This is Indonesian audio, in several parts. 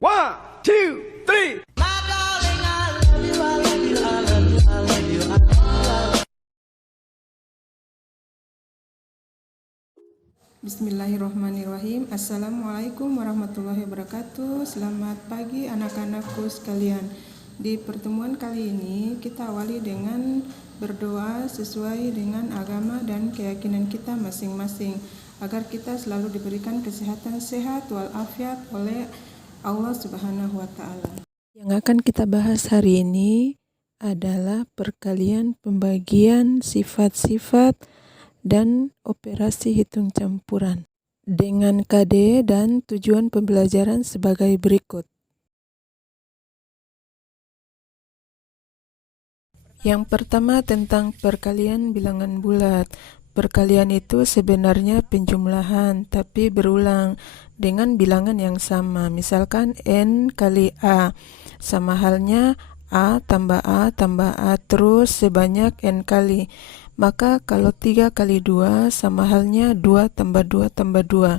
One, two, three. Bismillahirrahmanirrahim. Assalamualaikum warahmatullahi wabarakatuh. Selamat pagi anak-anakku sekalian. Di pertemuan kali ini kita awali dengan berdoa sesuai dengan agama dan keyakinan kita masing-masing, agar kita selalu diberikan kesehatan sehat walafiat oleh Allah Subhanahu wa Ta'ala. Yang akan kita bahas hari ini adalah perkalian pembagian sifat-sifat dan operasi hitung campuran dengan KD dan tujuan pembelajaran sebagai berikut. Yang pertama tentang perkalian bilangan bulat. Perkalian itu sebenarnya penjumlahan tapi berulang dengan bilangan yang sama. Misalkan N kali A, sama halnya A tambah A tambah A terus sebanyak N kali. Maka kalau 3 kali 2 sama halnya 2 tambah 2 tambah 2.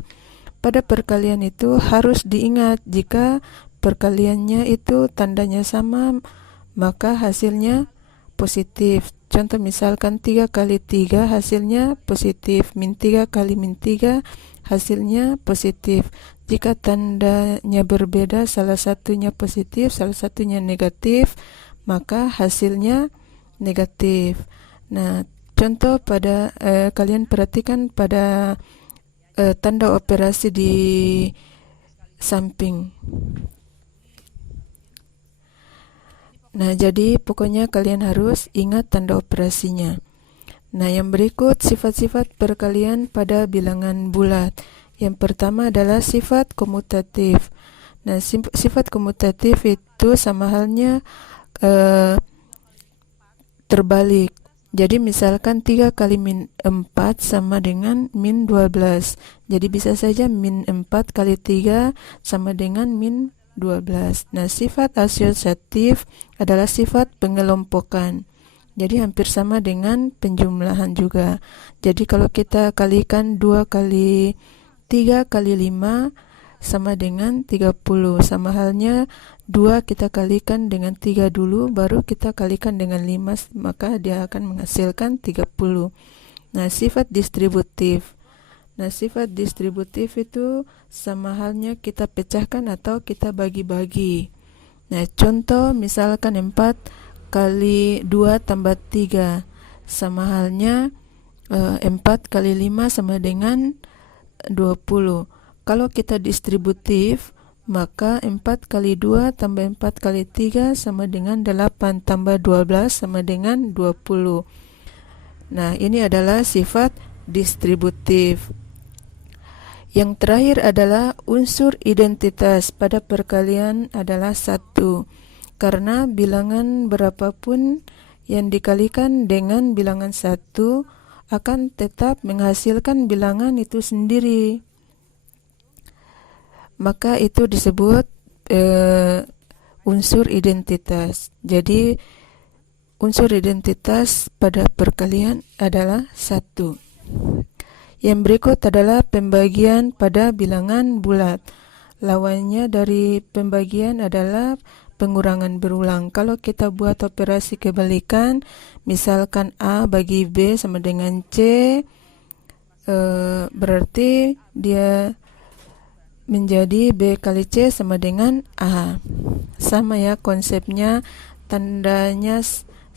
Pada perkalian itu harus diingat jika perkaliannya itu tandanya sama, maka hasilnya positif. Contoh misalkan 3 kali 3 hasilnya positif, min 3 kali min 3 hasilnya positif. Jika tandanya berbeda, salah satunya positif, salah satunya negatif, maka hasilnya negatif. Nah, contoh pada kalian perhatikan pada tanda operasi di samping. Nah, jadi pokoknya kalian harus ingat tanda operasinya. Nah, yang berikut sifat-sifat perkalian pada bilangan bulat. Yang pertama adalah sifat komutatif. Nah, sifat komutatif itu sama halnya terbalik. Jadi misalkan 3 kali min 4 sama dengan min 12. Jadi bisa saja min 4 kali 3 sama dengan min 12. Nah, sifat asosiatif adalah sifat pengelompokan. Jadi hampir sama dengan penjumlahan juga. Jadi kalau kita kalikan 2 kali 3 kali 5 sama dengan 30. Sama halnya 2 kita kalikan dengan 3 dulu, baru kita kalikan dengan 5, maka dia akan menghasilkan 30. Nah, sifat distributif. Nah, sifat distributif itu sama halnya kita pecahkan atau kita bagi-bagi. Nah, contoh misalkan 4 kali 2 tambah 3 sama halnya 4 kali 5 sama dengan 20. Kalau kita distributif, maka 4 kali 2 tambah 4 kali 3 sama dengan 8 tambah 12 sama dengan 20. Nah, ini adalah sifat distributif. Yang terakhir adalah unsur identitas pada perkalian adalah 1. Karena bilangan berapapun yang dikalikan dengan bilangan 1 akan tetap menghasilkan bilangan itu sendiri. Maka itu disebut unsur identitas. Jadi unsur identitas pada perkalian adalah 1. Yang berikut adalah pembagian pada bilangan bulat. Lawannya dari pembagian adalah pengurangan berulang. Kalau kita buat operasi kebalikan, misalkan A bagi B sama dengan C, berarti dia menjadi B kali C sama dengan A. Sama ya konsepnya, tandanya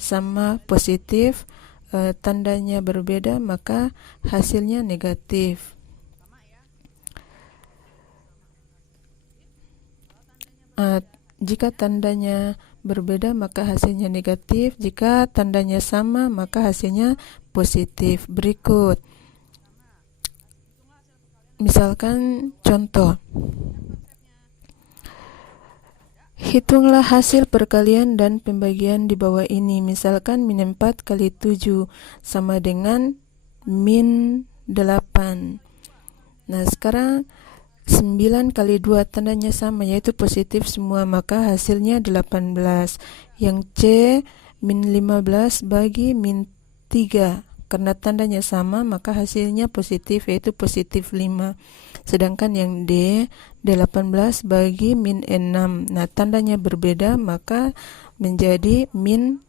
sama positif, tandanya berbeda maka hasilnya negatif. Jika tandanya berbeda maka hasilnya negatif, jika tandanya sama maka hasilnya positif. Berikut misalkan contoh, hitunglah hasil perkalian dan pembagian di bawah ini. Misalkan min 4 kali 7 sama dengan min 8. Nah, sekarang 9 kali 2 tandanya sama yaitu positif semua, maka hasilnya 18. Yang C min 15 bagi min 3 karena tandanya sama maka hasilnya positif, yaitu positif 5. Sedangkan yang D 18 bagi min 6. Nah, tandanya berbeda maka menjadi min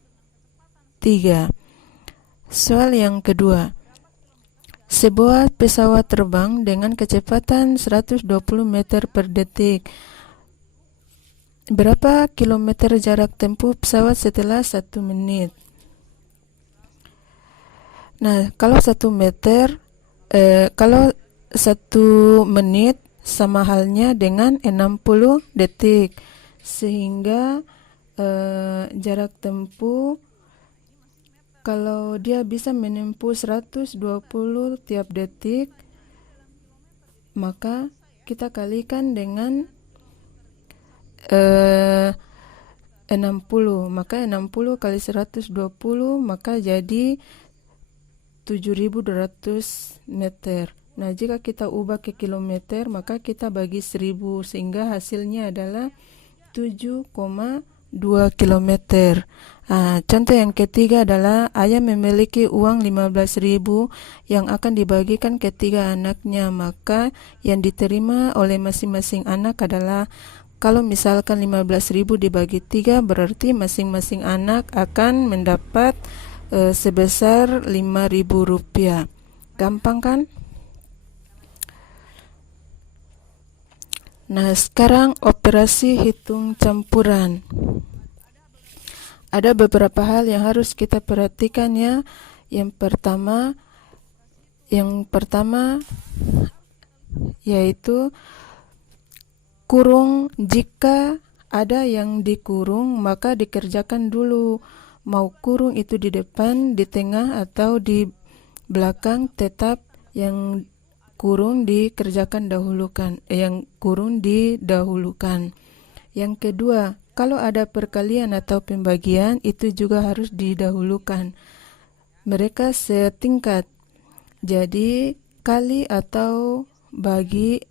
3. Soal yang kedua. Sebuah pesawat terbang dengan kecepatan 120 meter per detik. Berapa kilometer jarak tempuh pesawat setelah 1 menit? Nah, kalau 1 menit sama halnya dengan 60 detik. Sehingga jarak tempuh kalau dia bisa menempuh 120 tiap detik, maka kita kalikan dengan 60. Maka 60 kali 120 maka jadi 7.200 meter. Nah, jika kita ubah ke kilometer maka kita bagi 1000 sehingga hasilnya adalah 7,2 kilometer. Contoh yang ketiga adalah ayah memiliki uang 15.000 yang akan dibagikan ke 3 anaknya. Maka yang diterima oleh masing-masing anak adalah, kalau misalkan 15.000 dibagi 3 berarti masing-masing anak akan mendapat sebesar 5.000 rupiah. Gampang kan? Nah, sekarang operasi hitung campuran. Ada beberapa hal yang harus kita perhatikan ya. Yang pertama yaitu kurung. Jika ada yang dikurung maka dikerjakan dulu. Mau kurung itu di depan, di tengah atau di belakang, tetap yang kurung dikerjakan yang kurung didahulukan. Yang kedua, kalau ada perkalian atau pembagian itu juga harus didahulukan. Mereka setingkat. Jadi kali atau bagi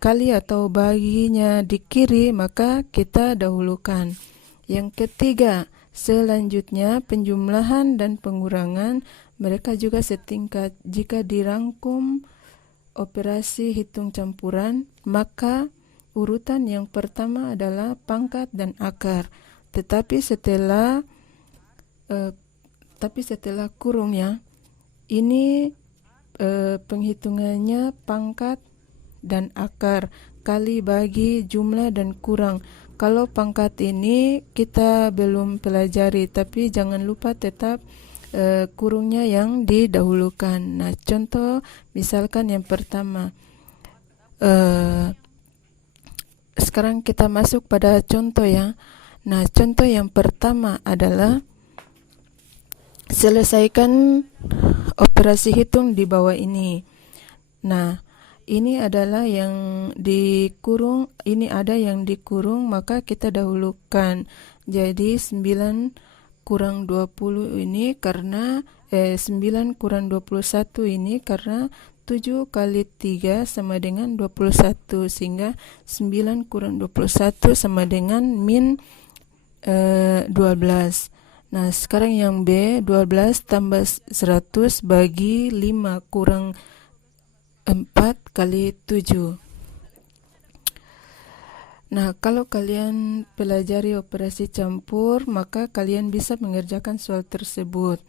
kali atau baginya di kiri maka kita dahulukan. Yang ketiga, selanjutnya penjumlahan dan pengurangan mereka juga setingkat. Jika dirangkum operasi hitung campuran, maka urutan yang pertama adalah pangkat dan akar. Tetapi setelah kurung ya, ini penghitungannya pangkat dan akar kali bagi jumlah dan kurang. Kalau pangkat ini kita belum pelajari, tapi jangan lupa tetap kurungnya yang didahulukan. Nah, contoh misalkan yang pertama. Sekarang kita masuk pada contoh ya. Nah, contoh yang pertama adalah selesaikan operasi hitung di bawah ini. Nah, ini adalah yang dikurung, ini ada yang dikurung, maka kita dahulukan. Jadi 9 kurang 20 ini karena 9 kurang 21 ini karena 7 kali 3 sama dengan 21, sehingga 9 kurang 21 sama dengan min 12. Nah, sekarang yang B, 12 tambah 100 bagi 5 kurang 4 kali 7. Nah, kalau kalian pelajari operasi campur, maka kalian bisa mengerjakan soal tersebut.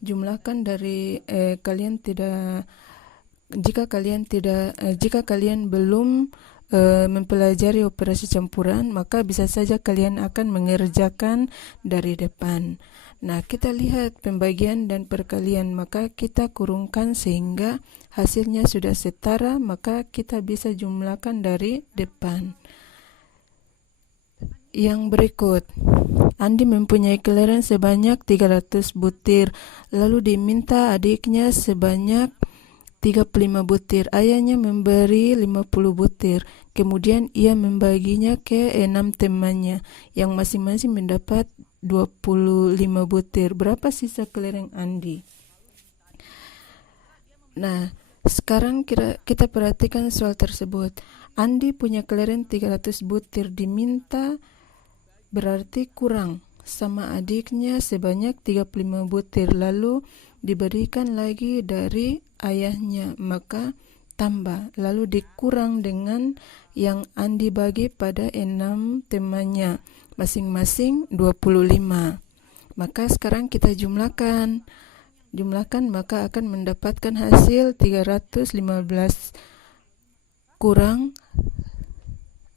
Jumlahkan dari jika kalian belum mempelajari operasi campuran, maka bisa saja kalian akan mengerjakan dari depan. Nah, kita lihat pembagian dan perkalian, maka kita kurungkan sehingga hasilnya sudah setara, maka kita bisa jumlahkan dari depan. Yang berikut, Andi mempunyai kelereng sebanyak 300 butir, lalu diminta adiknya sebanyak 35 butir. Ayahnya memberi 50 butir. Kemudian ia membaginya ke 6 temannya yang masing-masing mendapat 25 butir. Berapa sisa kelereng Andi? Nah, sekarang kita perhatikan soal tersebut. Andi punya kelereng 300 butir, diminta berarti kurang sama adiknya sebanyak 35 butir, lalu diberikan lagi dari ayahnya, maka tambah, lalu dikurang dengan yang Andi bagi pada 6 temannya, masing-masing 25. Maka sekarang kita jumlahkan, maka akan mendapatkan hasil 315 kurang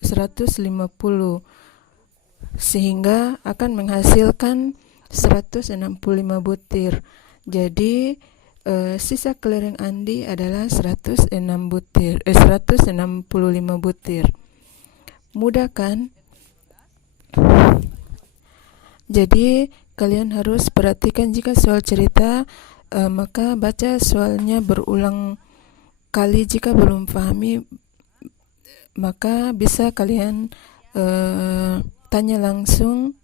150, sehingga akan menghasilkan 165 butir. Jadi sisa kelereng Andi adalah 165 butir. Mudah kan? Jadi kalian harus perhatikan jika soal cerita, maka baca soalnya berulang kali. Jika belum pahami, maka bisa kalian tanya langsung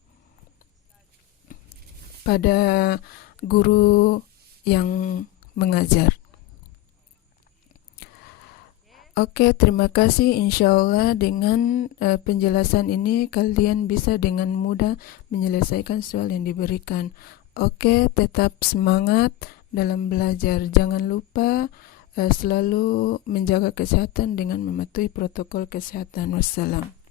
pada guru yang mengajar. Oke, terima kasih. Insyaallah dengan penjelasan ini kalian bisa dengan mudah menyelesaikan soal yang diberikan. Oke, tetap semangat dalam belajar. Jangan lupa selalu menjaga kesehatan dengan mematuhi protokol kesehatan. Wassalam.